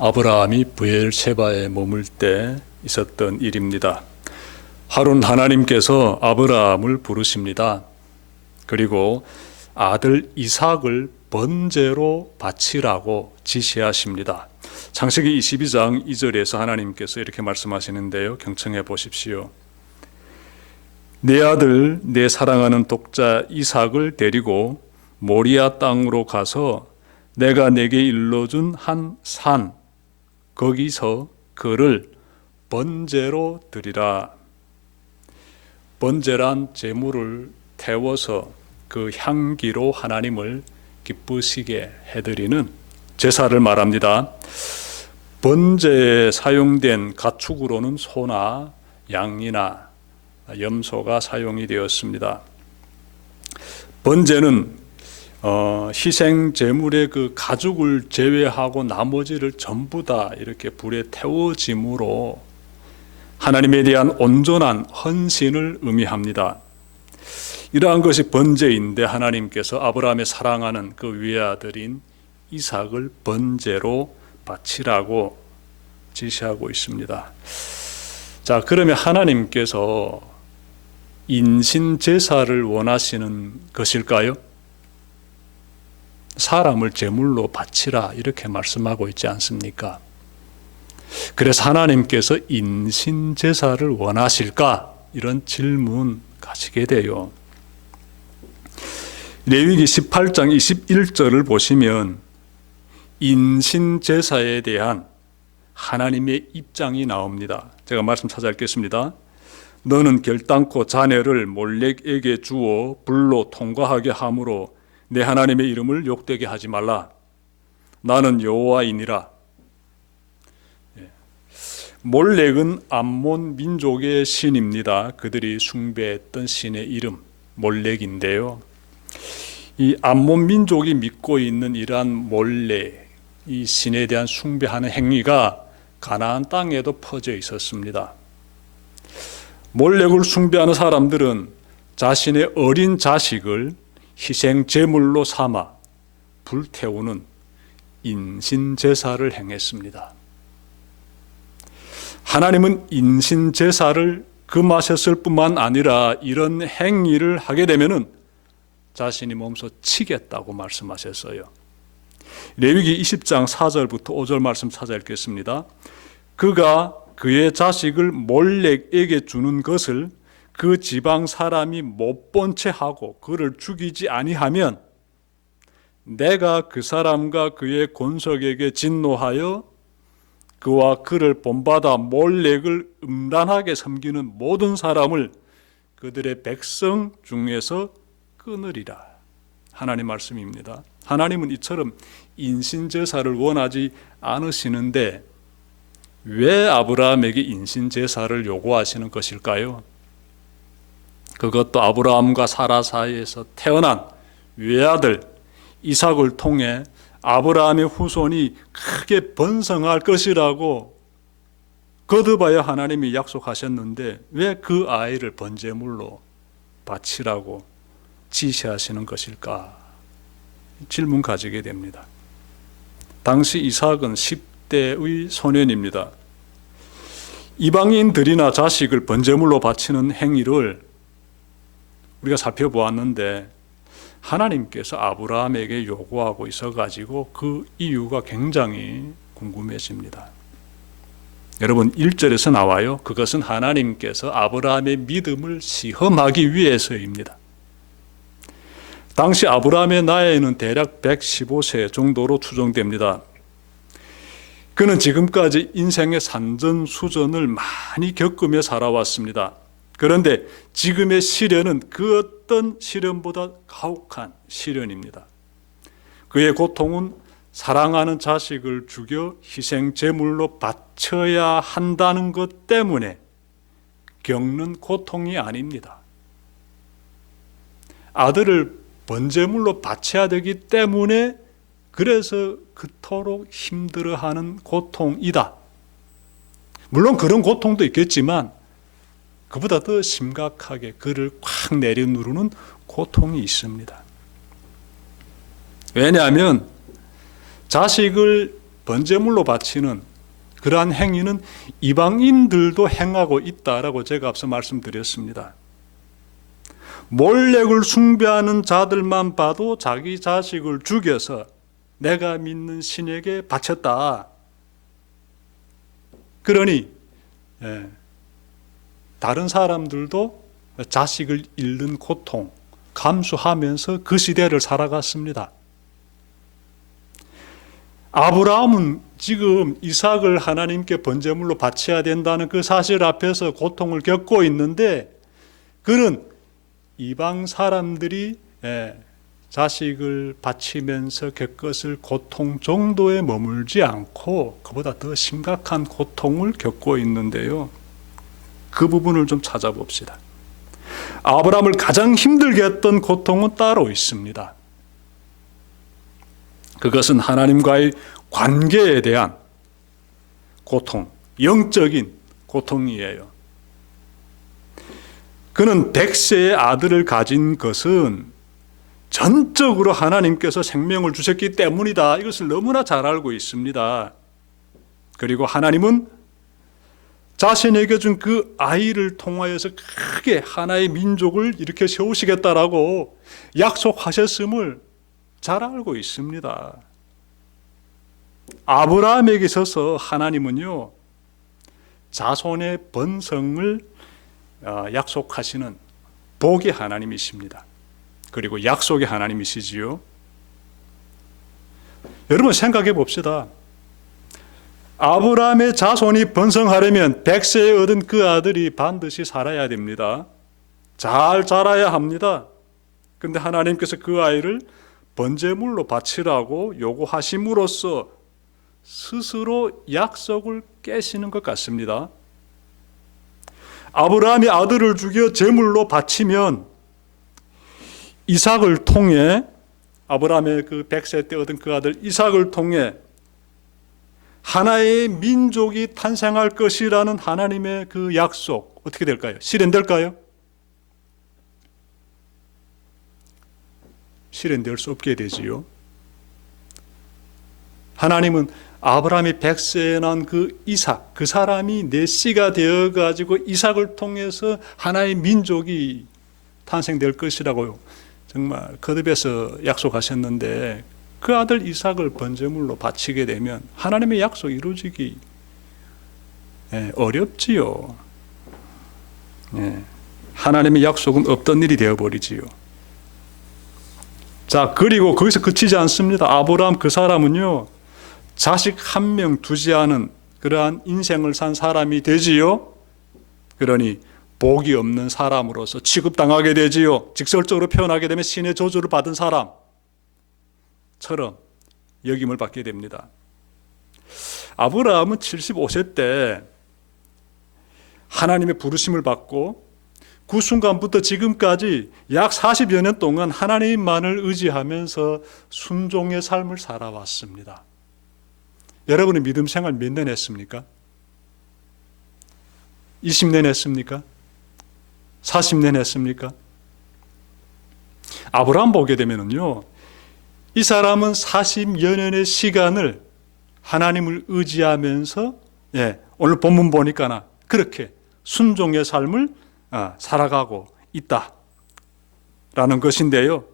아브라함이 브엘셰바에 머물 때 있었던 일입니다. 하루는 하나님께서 아브라함을 부르십니다. 그리고 아들 이삭을 번제로 바치라고 지시하십니다. 창세기 22장 2절에서 하나님께서 이렇게 말씀하시는데요. 경청해 보십시오. 내 아들 내 사랑하는 독자 이삭을 데리고 모리아 땅으로 가서 내가 내게 일러준 한 산 거기서 그를 번제로 드리라. 번제란 제물을 태워서 그 향기로 하나님을 기쁘시게 해드리는 제사를 말합니다. 번제에 사용된 가축으로는 소나 양이나 염소가 사용이 되었습니다. 번제는 희생 제물의 그 가죽을 제외하고 나머지를 전부 다 이렇게 불에 태워짐으로 하나님에 대한 온전한 헌신을 의미합니다. 이러한 것이 번제인데 하나님께서 아브라함의 사랑하는 그 외아들인 이삭을 번제로 바치라고 지시하고 있습니다. 자, 그러면 하나님께서 인신 제사를 원하시는 것일까요? 사람을 제물로 바치라 이렇게 말씀하고 있지 않습니까? 그래서 하나님께서 인신 제사를 원하실까? 이런 질문 가지게 돼요. 레위기 18장 21절을 보시면 인신 제사에 대한 하나님의 입장이 나옵니다. 제가 말씀 찾아 읽겠습니다. 너는 결단코 자네를 몰렉에게 주어 불로 통과하게 함으로 내 하나님의 이름을 욕되게 하지 말라. 나는 여호와이니라. 몰렉은 암몬 민족의 신입니다. 그들이 숭배했던 신의 이름 몰렉인데요. 이 암몬 민족이 믿고 있는 이러한 몰렉, 이 신에 대한 숭배하는 행위가 가나안 땅에도 퍼져 있었습니다. 몰렉을 숭배하는 사람들은 자신의 어린 자식을 희생 제물로 삼아 불태우는 인신 제사를 행했습니다. 하나님은 인신 제사를 금하셨을 뿐만 아니라 이런 행위를 하게 되면은 자신이 몸소 치겠다고 말씀하셨어요. 레위기 20장 4절부터 5절 말씀 찾아 읽겠습니다. 그가 그의 자식을 몰렉에게 주는 것을 그 지방 사람이 못 본 채 하고 그를 죽이지 아니하면 내가 그 사람과 그의 권속에게 진노하여 그와 그를 본받아 몰렉을 음란하게 섬기는 모든 사람을 그들의 백성 중에서 끊으리라. 하나님 말씀입니다. 하나님은 이처럼 인신제사를 원하지 않으시는데 왜 아브라함에게 인신제사를 요구하시는 것일까요? 그것도 아브라함과 사라 사이에서 태어난 외아들 이삭을 통해 아브라함의 후손이 크게 번성할 것이라고 거듭하여 하나님이 약속하셨는데 왜 그 아이를 번제물로 바치라고 지시하시는 것일까? 질문 가지게 됩니다. 당시 이삭은 10대의 소년입니다. 이방인들이나 자식을 번제물로 바치는 행위를 우리가 살펴보았는데 하나님께서 아브라함에게 요구하고 있어가지고 그 이유가 굉장히 궁금해집니다. 여러분 1절에서 나와요. 그것은 하나님께서 아브라함의 믿음을 시험하기 위해서입니다. 당시 아브라함의 나이는 대략 115세 정도로 추정됩니다. 그는 지금까지 인생의 산전수전을 많이 겪으며 살아왔습니다. 그런데 지금의 시련은 그 어떤 시련보다 가혹한 시련입니다. 그의 고통은 사랑하는 자식을 죽여 희생 제물로 바쳐야 한다는 것 때문에 겪는 고통이 아닙니다. 아들을 번제물로 바쳐야 되기 때문에 그래서 그토록 힘들어하는 고통이다. 물론 그런 고통도 있겠지만 그보다 더 심각하게 그를 꽉 내려누르는 고통이 있습니다. 왜냐하면 자식을 번제물로 바치는 그러한 행위는 이방인들도 행하고 있다라고 제가 앞서 말씀드렸습니다. 몰렉을 숭배하는 자들만 봐도 자기 자식을 죽여서 내가 믿는 신에게 바쳤다. 그러니 다른 사람들도 자식을 잃는 고통 감수하면서 그 시대를 살아갔습니다. 아브라함은 지금 이삭을 하나님께 번제물로 바쳐야 된다는 그 사실 앞에서 고통을 겪고 있는데, 그는 이방 사람들이 자식을 바치면서 겪었을 고통 정도에 머물지 않고 그보다 더 심각한 고통을 겪고 있는데요. 그 부분을 좀 찾아봅시다. 아브라함을 가장 힘들게 했던 고통은 따로 있습니다. 그것은 하나님과의 관계에 대한 고통, 영적인 고통이에요. 그는 100세의 아들을 가진 것은 전적으로 하나님께서 생명을 주셨기 때문이다. 이것을 너무나 잘 알고 있습니다. 그리고 하나님은 자신에게 준 그 아이를 통하여서 크게 하나의 민족을 이렇게 세우시겠다라고 약속하셨음을 잘 알고 있습니다. 아브라함에게 있어서 하나님은요, 자손의 번성을 약속하시는 복의 하나님이십니다. 그리고 약속의 하나님이시지요. 여러분 생각해 봅시다. 아브라함의 자손이 번성하려면 100세에 얻은 그 아들이 반드시 살아야 됩니다. 잘 자라야 합니다. 그런데 하나님께서 그 아이를 번제물로 바치라고 요구하심으로써 스스로 약속을 깨시는 것 같습니다. 아브라함이 아들을 죽여 제물로 바치면 이삭을 통해, 아브라함의 그 100세 때 얻은 그 아들 이삭을 통해 하나의 민족이 탄생할 것이라는 하나님의 그 약속, 어떻게 될까요? 실현될까요? 실현될 수 없게 되지요. 하나님은 아브라함이 100세에 난 그 이삭, 그 사람이 내 씨가 되어가지고 이삭을 통해서 하나의 민족이 탄생될 것이라고요, 정말 거듭해서 약속하셨는데, 그 아들 이삭을 번제물로 바치게 되면 하나님의 약속이 이루어지기 어렵지요. 하나님의 약속은 없던 일이 되어버리지요. 자, 그리고 거기서 그치지 않습니다. 아브라함 그 사람은요, 자식 한 명 두지 않은 그러한 인생을 산 사람이 되지요. 그러니 복이 없는 사람으로서 취급당하게 되지요. 직설적으로 표현하게 되면 신의 저주를 받은 사람처럼 여김을 받게 됩니다. 아브라함은 75세 때 하나님의 부르심을 받고 그 순간부터 지금까지 약 40여 년 동안 하나님만을 의지하면서 순종의 삶을 살아왔습니다. 여러분의 믿음 생활 몇 년 했습니까? 20년 했습니까? 40년 했습니까? 아브라함 보게 되면요, 이 사람은 40여 년의 시간을 하나님을 의지하면서 오늘 본문 보니까 그렇게 순종의 삶을 살아가고 있다라는 것인데요.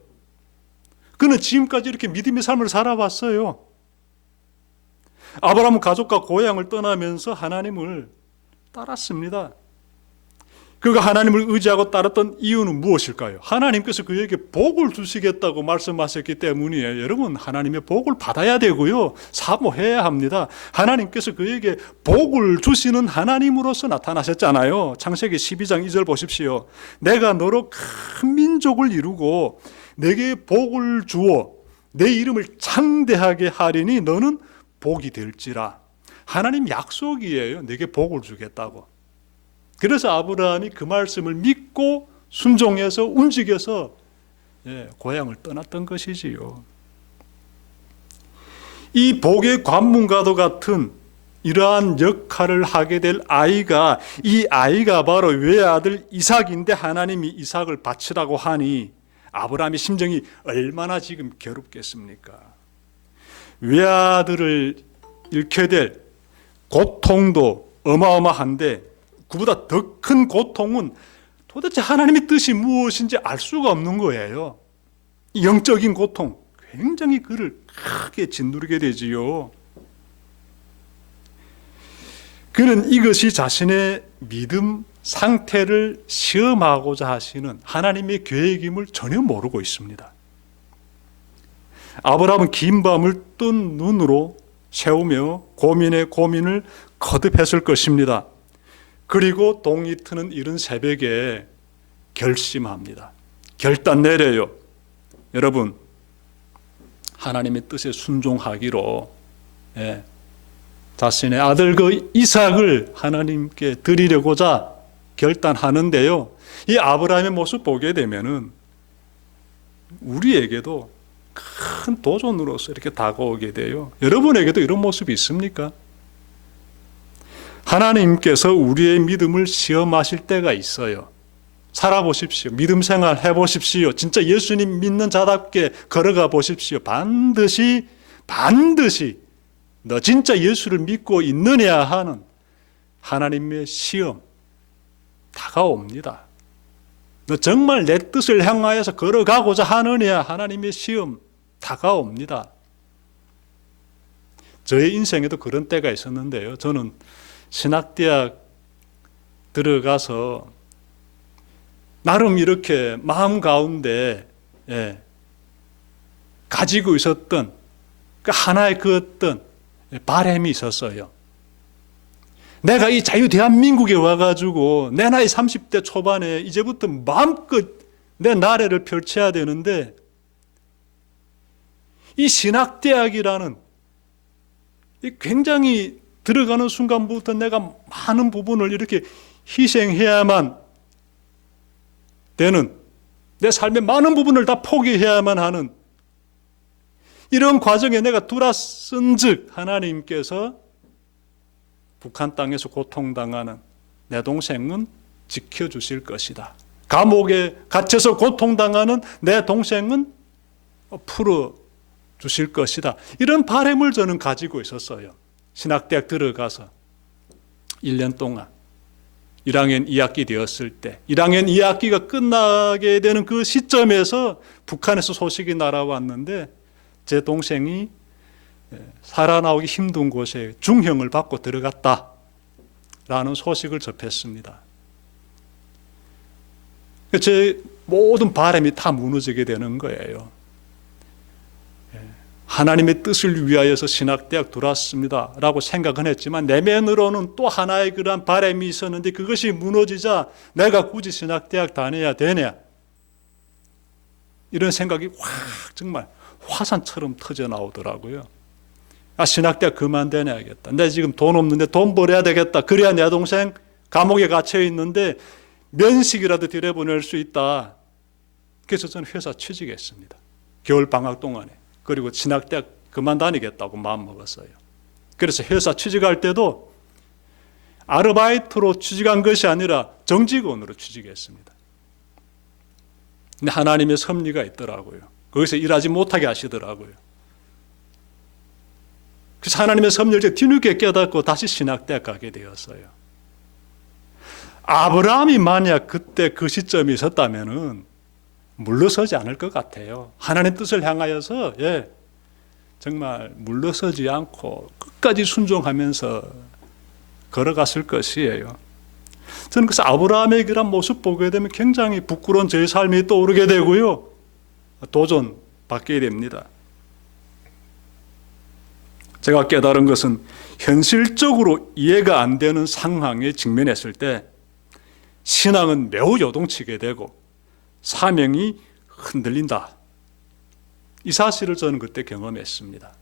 그는 지금까지 이렇게 믿음의 삶을 살아왔어요. 아브라함은 가족과 고향을 떠나면서 하나님을 따랐습니다. 그가 하나님을 의지하고 따랐던 이유는 무엇일까요? 하나님께서 그에게 복을 주시겠다고 말씀하셨기 때문이에요. 여러분, 하나님의 복을 받아야 되고요, 사모해야 합니다. 하나님께서 그에게 복을 주시는 하나님으로서 나타나셨잖아요. 창세기 12장 2절 보십시오. 내가 너로 큰 민족을 이루고 내게 복을 주어 내 이름을 창대하게 하리니 너는 복이 될지라. 하나님 약속이에요. 내게 복을 주겠다고. 그래서 아브라함이 그 말씀을 믿고 순종해서 움직여서 고향을 떠났던 것이지요. 이 복의 관문과도 같은 이러한 역할을 하게 될 아이가, 이 아이가 바로 외아들 이삭인데 하나님이 이삭을 바치라고 하니 아브라함의 심정이 얼마나 지금 괴롭겠습니까? 외아들을 잃게 될 고통도 어마어마한데 그보다 더 큰 고통은 도대체 하나님의 뜻이 무엇인지 알 수가 없는 거예요. 영적인 고통, 굉장히 그를 크게 짓누르게 되지요. 그는 이것이 자신의 믿음 상태를 시험하고자 하시는 하나님의 계획임을 전혀 모르고 있습니다. 아브라함은 긴 밤을 뜬 눈으로 세우며 고민에 고민을 거듭했을 것입니다. 그리고 동이 트는 이른 새벽에 결심합니다. 결단 내려요. 여러분, 하나님의 뜻에 순종하기로 자신의 아들 그 이삭을 하나님께 드리려고자 결단하는데요. 이 아브라함의 모습 보게 되면은 우리에게도 큰 도전으로서 이렇게 다가오게 돼요. 여러분에게도 이런 모습이 있습니까? 하나님께서 우리의 믿음을 시험하실 때가 있어요. 살아보십시오. 믿음 생활 해보십시오. 진짜 예수님 믿는 자답게 걸어가 보십시오. 반드시 너 진짜 예수를 믿고 있느냐 하는 하나님의 시험 다가옵니다. 너 정말 내 뜻을 향하여서 걸어가고자 하느냐 하나님의 시험 다가옵니다. 저의 인생에도 그런 때가 있었는데요. 저는 신학대학 들어가서 나름 이렇게 마음 가운데 가지고 있었던 그 하나의 그 어떤 바람이 있었어요. 내가 이 자유 대한민국에 와가지고 내 나이 30대 초반에 이제부터 마음껏 내 나래를 펼쳐야 되는데 이 신학대학이라는 이 굉장히 들어가는 순간부터 내가 많은 부분을 이렇게 희생해야만 되는, 내 삶의 많은 부분을 다 포기해야만 하는 이런 과정에 내가 들어선 즉 하나님께서 북한 땅에서 고통당하는 내 동생은 지켜주실 것이다. 감옥에 갇혀서 고통당하는 내 동생은 풀어주실 것이다. 이런 바람을 저는 가지고 있었어요. 신학대학 들어가서 1년 동안 1학년 2학기 되었을 때 1학년 2학기가 끝나게 되는 그 시점에서 북한에서 소식이 날아왔는데 제 동생이 살아나오기 힘든 곳에 중형을 받고 들어갔다라는 소식을 접했습니다. 제 모든 바람이 다 무너지게 되는 거예요. 하나님의 뜻을 위하여서 신학대학 들어왔습니다 라고 생각은 했지만 내면으로는 또 하나의 그런 바람이 있었는데 그것이 무너지자 내가 굳이 신학대학 다녀야 되냐 이런 생각이 확 정말 화산처럼 터져 나오더라고요. 신학대학 그만둬야겠다. 내가 지금 돈 없는데 돈 벌어야 되겠다. 그래야 내 동생 감옥에 갇혀 있는데 면식이라도 들여보낼 수 있다. 그래서 저는 회사 취직했습니다. 겨울 방학 동안에. 그리고 신학대학 그만 다니겠다고 마음먹었어요. 그래서 회사 취직할 때도 아르바이트로 취직한 것이 아니라 정직원으로 취직했습니다. 근데 하나님의 섭리가 있더라고요. 거기서 일하지 못하게 하시더라고요. 그래서 하나님의 섭리를 뒤늦게 깨닫고 다시 신학대학 가게 되었어요. 아브라함이 만약 그때 그 시점이 있었다면은 물러서지 않을 것 같아요. 하나님의 뜻을 향하여서 정말 물러서지 않고 끝까지 순종하면서 걸어갔을 것이에요. 저는 그래서 아브라함의 그런 모습 보게 되면 굉장히 부끄러운 제 삶이 떠오르게 되고요. 도전 받게 됩니다. 제가 깨달은 것은 현실적으로 이해가 안 되는 상황에 직면했을 때 신앙은 매우 요동치게 되고 사명이 흔들린다. 이 사실을 저는 그때 경험했습니다.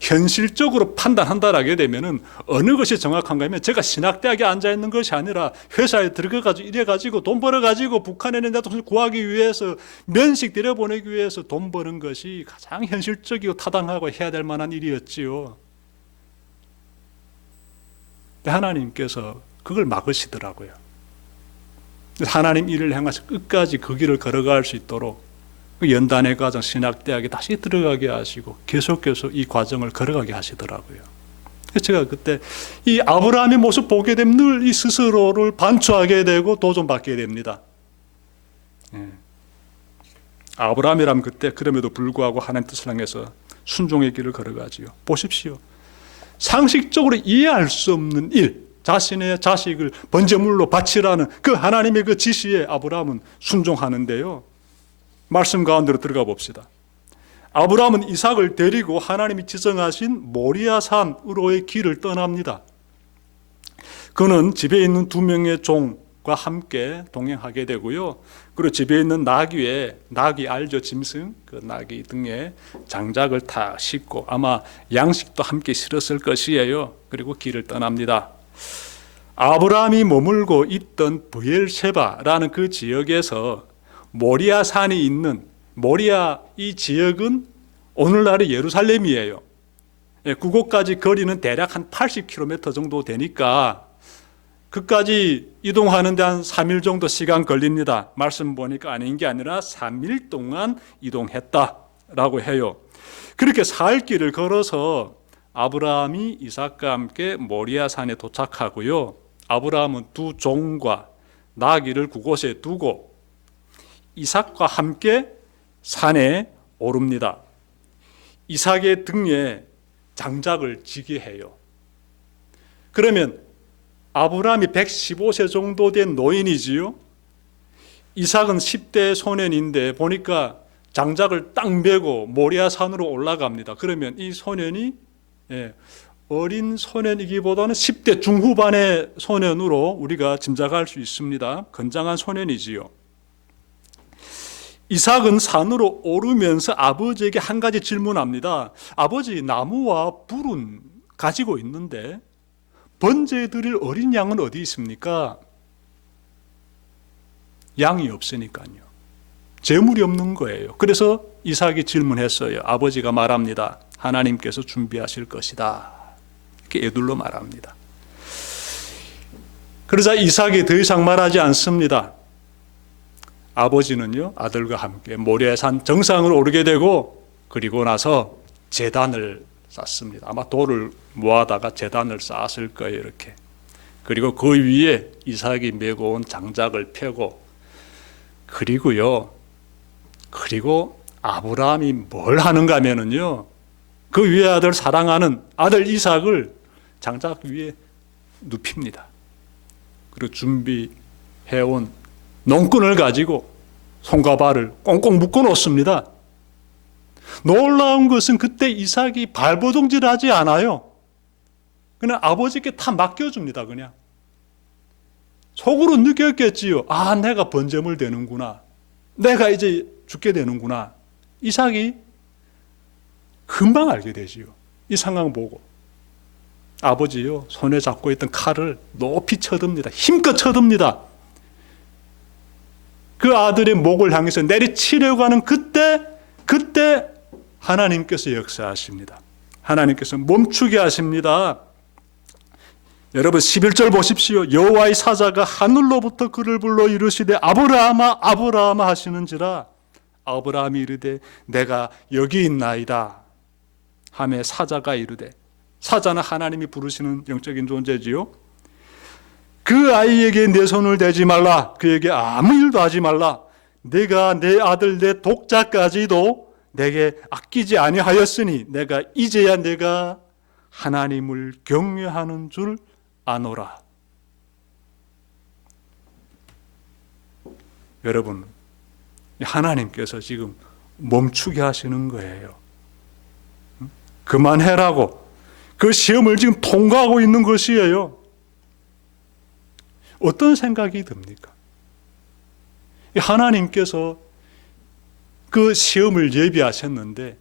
현실적으로 판단한다라게 되면은 어느 것이 정확한가 하면 제가 신학대학에 앉아있는 것이 아니라 회사에 들어가가지고 이래가지고 돈 벌어가지고 북한에 있는 내 동생을 구하기 위해서 면식 들여보내기 위해서 돈 버는 것이 가장 현실적이고 타당하고 해야 될 만한 일이었지요. 근데 하나님께서 그걸 막으시더라고요. 하나님 일을 향해서 끝까지 그 길을 걸어갈 수 있도록 그 연단의 과정 신학대학에 다시 들어가게 하시고 계속 이 과정을 걸어가게 하시더라고요. 제가 그때 이 아브라함의 모습 보게 되면 늘 이 스스로를 반추하게 되고 도전받게 됩니다. 아브라함이라면 그때 그럼에도 불구하고 하나님 뜻을 향해서 순종의 길을 걸어가지요. 보십시오. 상식적으로 이해할 수 없는 일, 자신의 자식을 번제물로 바치라는 그 하나님의 그 지시에 아브라함은 순종하는데요. 말씀 가운데로 들어가 봅시다. 아브라함은 이삭을 데리고 하나님이 지정하신 모리아산으로의 길을 떠납니다. 그는 집에 있는 2명의 종과 함께 동행하게 되고요. 그리고 집에 있는 나귀 알죠? 짐승, 그 나귀 등에 장작을 다 싣고 아마 양식도 함께 실었을 것이에요. 그리고 길을 떠납니다. 아브라함이 머물고 있던 브엘셰바라는 그 지역에서 모리아산이 있는 모리아 이 지역은 오늘날의 예루살렘이에요. 그곳까지 거리는 대략 한 80km 정도 되니까 그까지 이동하는데 한 3일 정도 시간 걸립니다. 말씀 보니까 아닌 게 아니라 3일 동안 이동했다라고 해요. 그렇게 사흘 길을 걸어서 아브라함이 이삭과 함께 모리아산에 도착하고요. 아브라함은 2 종과 나귀를 그곳에 두고 이삭과 함께 산에 오릅니다. 이삭의 등에 장작을 지게 해요. 그러면 아브라함이 115세 정도 된 노인이지요. 이삭은 10대 소년인데 보니까 장작을 딱 메고 모리아산으로 올라갑니다. 그러면 이 소년이 어린 소년이기보다는 10대 중후반의 소년으로 우리가 짐작할 수 있습니다. 건장한 소년이지요. 이삭은 산으로 오르면서 아버지에게 한 가지 질문합니다. 아버지, 나무와 불은 가지고 있는데 번제 드릴 어린 양은 어디 있습니까? 양이 없으니까요. 재물이 없는 거예요. 그래서 이삭이 질문했어요. 아버지가 말합니다. 하나님께서 준비하실 것이다. 이렇게 에둘러 말합니다. 그러자 이삭이 더 이상 말하지 않습니다. 아버지는요, 아들과 함께 모리아산 정상으로 오르게 되고 그리고 나서 제단을 쌓습니다. 아마 돌을 모아다가 제단을 쌓았을 거예요. 이렇게. 그리고 그 위에 이삭이 메고 온 장작을 펴고 그리고 아브라함이 뭘 하는가 하면은요, 그 위에 아들 사랑하는 아들 이삭을 장작 위에 눕힙니다. 그리고 준비해온 농끈을 가지고 손과 발을 꽁꽁 묶어 놓습니다. 놀라운 것은 그때 이삭이 발버둥질하지 않아요. 그냥 아버지께 다 맡겨줍니다. 그냥 속으로 느꼈겠지요. 아, 내가 번제물 되는구나. 내가 이제 죽게 되는구나. 이삭이 금방 알게 되지요. 이 상황 보고 아버지요, 손에 잡고 있던 칼을 높이 쳐듭니다. 힘껏 쳐듭니다. 그 아들의 목을 향해서 내리치려고 하는 그때 하나님께서 역사하십니다. 하나님께서 멈추게 하십니다. 여러분 11절 보십시오. 여호와의 사자가 하늘로부터 그를 불러 이르시되 아브라함아 아브라함아 하시는지라 아브라함이 이르되 내가 여기 있나이다 하매 사자가 이르되, 사자는 하나님이 부르시는 영적인 존재지요. 그 아이에게 내 손을 대지 말라. 그에게 아무 일도 하지 말라. 내가 내 아들 내 독자까지도 내게 아끼지 아니하였으니 내가 이제야 내가 하나님을 경외하는 줄 아노라. 여러분, 하나님께서 지금 멈추게 하시는 거예요. 그만해라고. 그 시험을 지금 통과하고 있는 것이에요. 어떤 생각이 듭니까? 하나님께서 그 시험을 예비하셨는데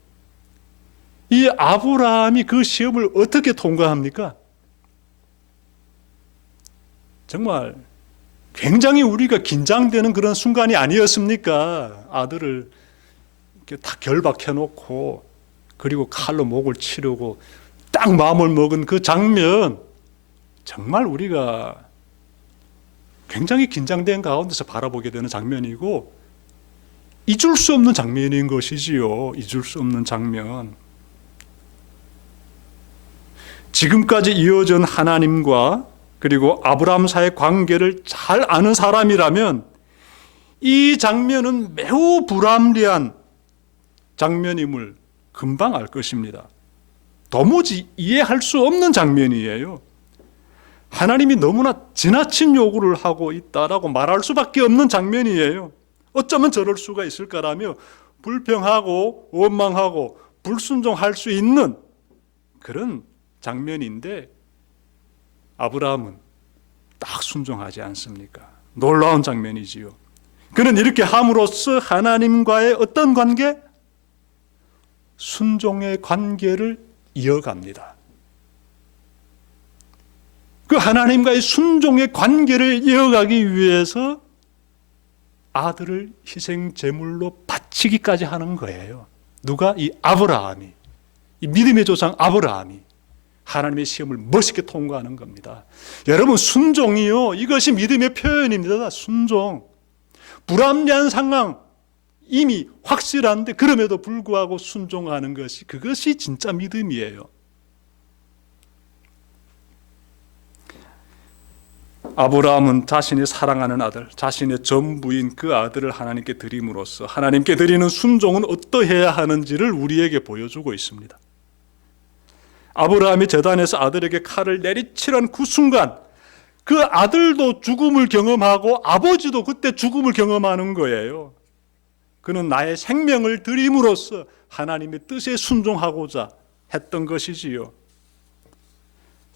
이 아브라함이 그 시험을 어떻게 통과합니까? 정말 굉장히 우리가 긴장되는 그런 순간이 아니었습니까? 아들을 이렇게 다 결박해놓고 그리고 칼로 목을 치르고 딱 마음을 먹은 그 장면, 정말 우리가 굉장히 긴장된 가운데서 바라보게 되는 장면이고, 잊을 수 없는 장면인 것이지요. 잊을 수 없는 장면. 지금까지 이어진 하나님과 그리고 아브라함 사이의 관계를 잘 아는 사람이라면 이 장면은 매우 불합리한 장면임을 금방 알 것입니다. 도무지 이해할 수 없는 장면이에요. 하나님이 너무나 지나친 요구를 하고 있다라고 말할 수밖에 없는 장면이에요. 어쩌면 저럴 수가 있을까라며 불평하고 원망하고 불순종할 수 있는 그런 장면인데 아브라함은 딱 순종하지 않습니까? 놀라운 장면이지요. 그는 이렇게 함으로써 하나님과의 어떤 관계? 순종의 관계를 이어갑니다. 그 하나님과의 순종의 관계를 이어가기 위해서 아들을 희생 제물로 바치기까지 하는 거예요. 누가? 이 아브라함이, 이 믿음의 조상 아브라함이 하나님의 시험을 멋있게 통과하는 겁니다. 여러분, 순종이요, 이것이 믿음의 표현입니다. 순종. 불합리한 상황 이미 확실한데 그럼에도 불구하고 순종하는 것이, 그것이 진짜 믿음이에요. 아브라함은 자신이 사랑하는 아들, 자신의 전부인 그 아들을 하나님께 드림으로써 하나님께 드리는 순종은 어떠해야 하는지를 우리에게 보여주고 있습니다. 아브라함이 제단에서 아들에게 칼을 내리치는 그 순간 그 아들도 죽음을 경험하고 아버지도 그때 죽음을 경험하는 거예요. 그는 나의 생명을 드림으로써 하나님의 뜻에 순종하고자 했던 것이지요.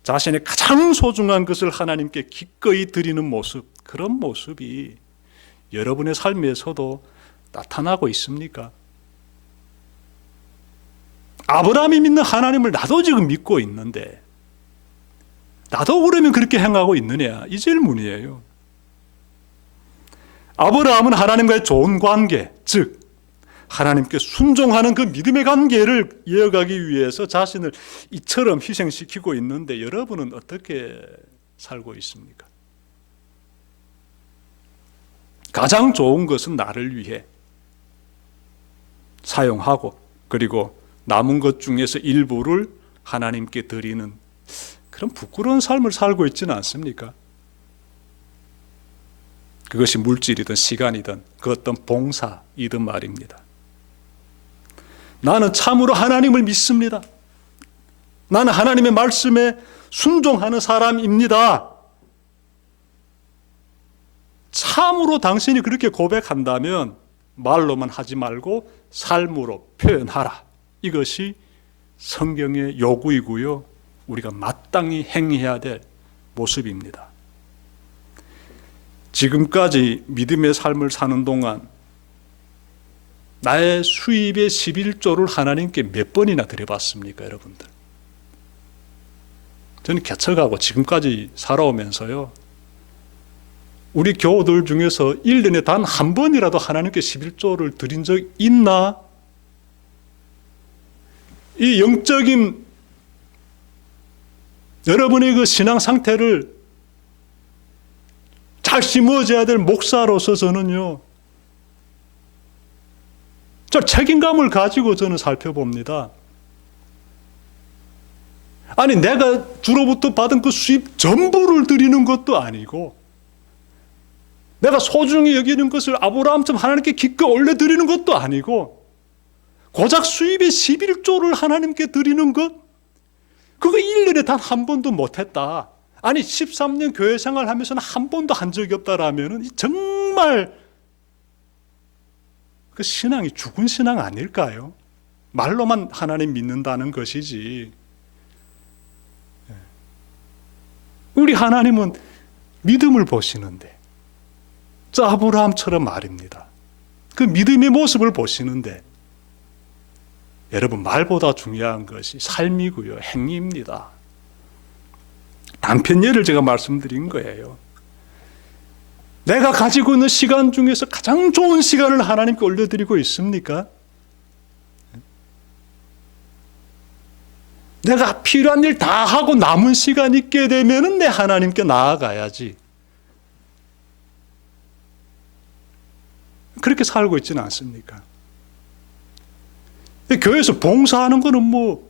자신의 가장 소중한 것을 하나님께 기꺼이 드리는 모습, 그런 모습이 여러분의 삶에서도 나타나고 있습니까? 아브라함이 믿는 하나님을 나도 지금 믿고 있는데 나도 그러면 그렇게 행하고 있느냐? 이 질문이에요. 아브라함은 하나님과의 좋은 관계, 즉 하나님께 순종하는 그 믿음의 관계를 이어가기 위해서 자신을 이처럼 희생시키고 있는데 여러분은 어떻게 살고 있습니까? 가장 좋은 것은 나를 위해 사용하고 그리고 남은 것 중에서 일부를 하나님께 드리는 그런 부끄러운 삶을 살고 있지는 않습니까? 그것이 물질이든 시간이든 그 어떤 봉사이든 말입니다. 나는 참으로 하나님을 믿습니다. 나는 하나님의 말씀에 순종하는 사람입니다. 참으로 당신이 그렇게 고백한다면 말로만 하지 말고 삶으로 표현하라. 이것이 성경의 요구이고요. 우리가 마땅히 행해야 될 모습입니다. 지금까지 믿음의 삶을 사는 동안 나의 수입의 11조를 하나님께 몇 번이나 드려봤습니까, 여러분들? 저는 개척하고 지금까지 살아오면서요, 우리 교우들 중에서 1년에 단 한 번이라도 하나님께 11조를 드린 적 있나? 이 영적인 여러분의 그 신앙 상태를 잘 심어줘야 될 목사로서 저는요, 저 책임감을 가지고 저는 살펴봅니다. 아니, 내가 주로부터 받은 그 수입 전부를 드리는 것도 아니고 내가 소중히 여기는 것을 아브라함처럼 하나님께 기꺼이 올려드리는 것도 아니고 고작 수입의 11조를 하나님께 드리는 것, 그거 1년에 단 한 번도 못했다. 아니 13년 교회 생활하면서는 한 번도 한 적이 없다라면 정말 그 신앙이 죽은 신앙 아닐까요? 말로만 하나님 믿는다는 것이지. 우리 하나님은 믿음을 보시는데, 저 아브라함처럼 말입니다. 그 믿음의 모습을 보시는데, 여러분, 말보다 중요한 것이 삶이고요, 행위입니다. 단편 예를 제가 말씀드린 거예요. 내가 가지고 있는 시간 중에서 가장 좋은 시간을 하나님께 올려드리고 있습니까? 내가 필요한 일 다 하고 남은 시간 있게 되면은 내 하나님께 나아가야지. 그렇게 살고 있지는 않습니까? 교회에서 봉사하는 거는 뭐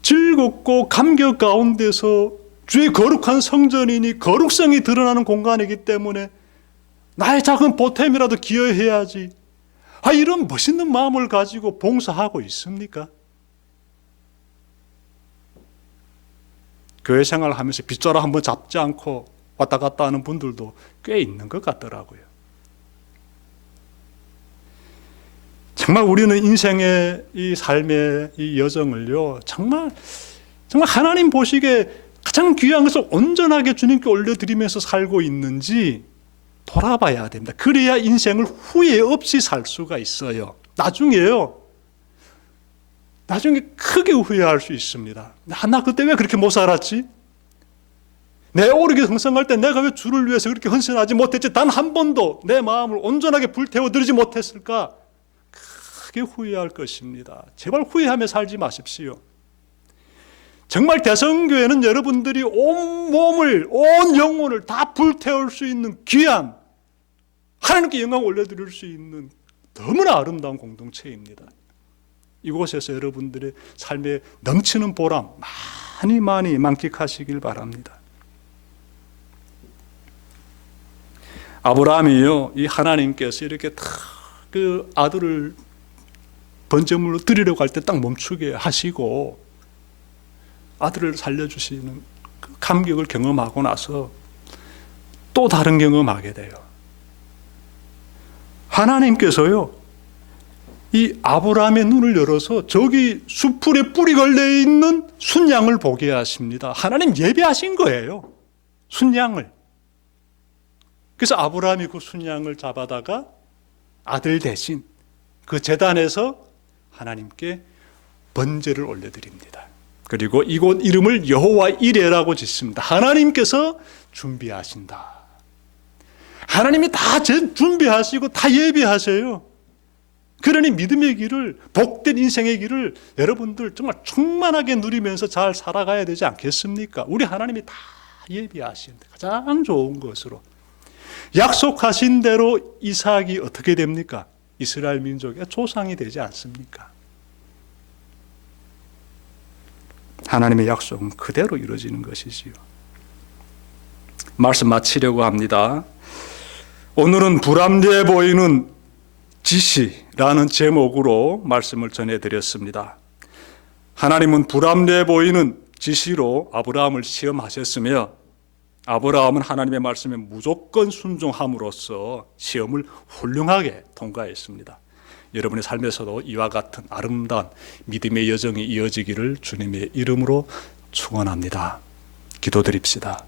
즐겁고 감격 가운데서 주의 거룩한 성전이니 거룩성이 드러나는 공간이기 때문에 나의 작은 보탬이라도 기여해야지. 이런 멋있는 마음을 가지고 봉사하고 있습니까? 교회 생활하면서 빗자루 한번 잡지 않고 왔다 갔다 하는 분들도 꽤 있는 것 같더라고요. 정말 우리는 인생의 이 삶의 이 여정을요, 정말 하나님 보시기에 가장 귀한 것을 온전하게 주님께 올려드리면서 살고 있는지 돌아봐야 됩니다. 그래야 인생을 후회 없이 살 수가 있어요. 나중에 크게 후회할 수 있습니다. 나 그때 왜 그렇게 못 살았지? 내 오르기 흥성할 때 내가 왜 주를 위해서 그렇게 헌신하지 못했지? 단 한 번도 내 마음을 온전하게 불태워드리지 못했을까? 크게 후회할 것입니다. 제발 후회하며 살지 마십시오. 정말 대성교회는 여러분들이 온 몸을, 온 영혼을 다 불태울 수 있는 귀한, 하나님께 영광 올려드릴 수 있는 너무나 아름다운 공동체입니다. 이곳에서 여러분들의 삶에 넘치는 보람 많이 만끽하시길 바랍니다. 아브라함이요, 이 하나님께서 이렇게 그 아들을 번제물로 드리려고 할 때 딱 멈추게 하시고 아들을 살려주시는 그 감격을 경험하고 나서 또 다른 경험하게 돼요. 하나님께서요, 이 아브라함의 눈을 열어서 저기 수풀에 뿌리 걸려있는 순양을 보게 하십니다. 하나님 예배하신 거예요, 순양을. 그래서 아브라함이 그 순양을 잡아다가 아들 대신 그 제단에서 하나님께 번제를 올려드립니다. 그리고 이곳 이름을 여호와 이레라고 짓습니다. 하나님께서 준비하신다. 하나님이 다 준비하시고 다 예비하세요. 그러니 믿음의 길을, 복된 인생의 길을 여러분들 정말 충만하게 누리면서 잘 살아가야 되지 않겠습니까? 우리 하나님이 다 예비하신 가장 좋은 것으로 약속하신 대로 이삭이 어떻게 됩니까? 이스라엘 민족의 조상이 되지 않습니까? 하나님의 약속은 그대로 이루어지는 것이지요. 말씀 마치려고 합니다. 오늘은 불합리해 보이는 지시라는 제목으로 말씀을 전해드렸습니다. 하나님은 불합리해 보이는 지시로 아브라함을 시험하셨으며 아브라함은 하나님의 말씀에 무조건 순종함으로써 시험을 훌륭하게 통과했습니다. 여러분의 삶에서도 이와 같은 아름다운 믿음의 여정이 이어지기를 주님의 이름으로 축원합니다. 기도드립시다.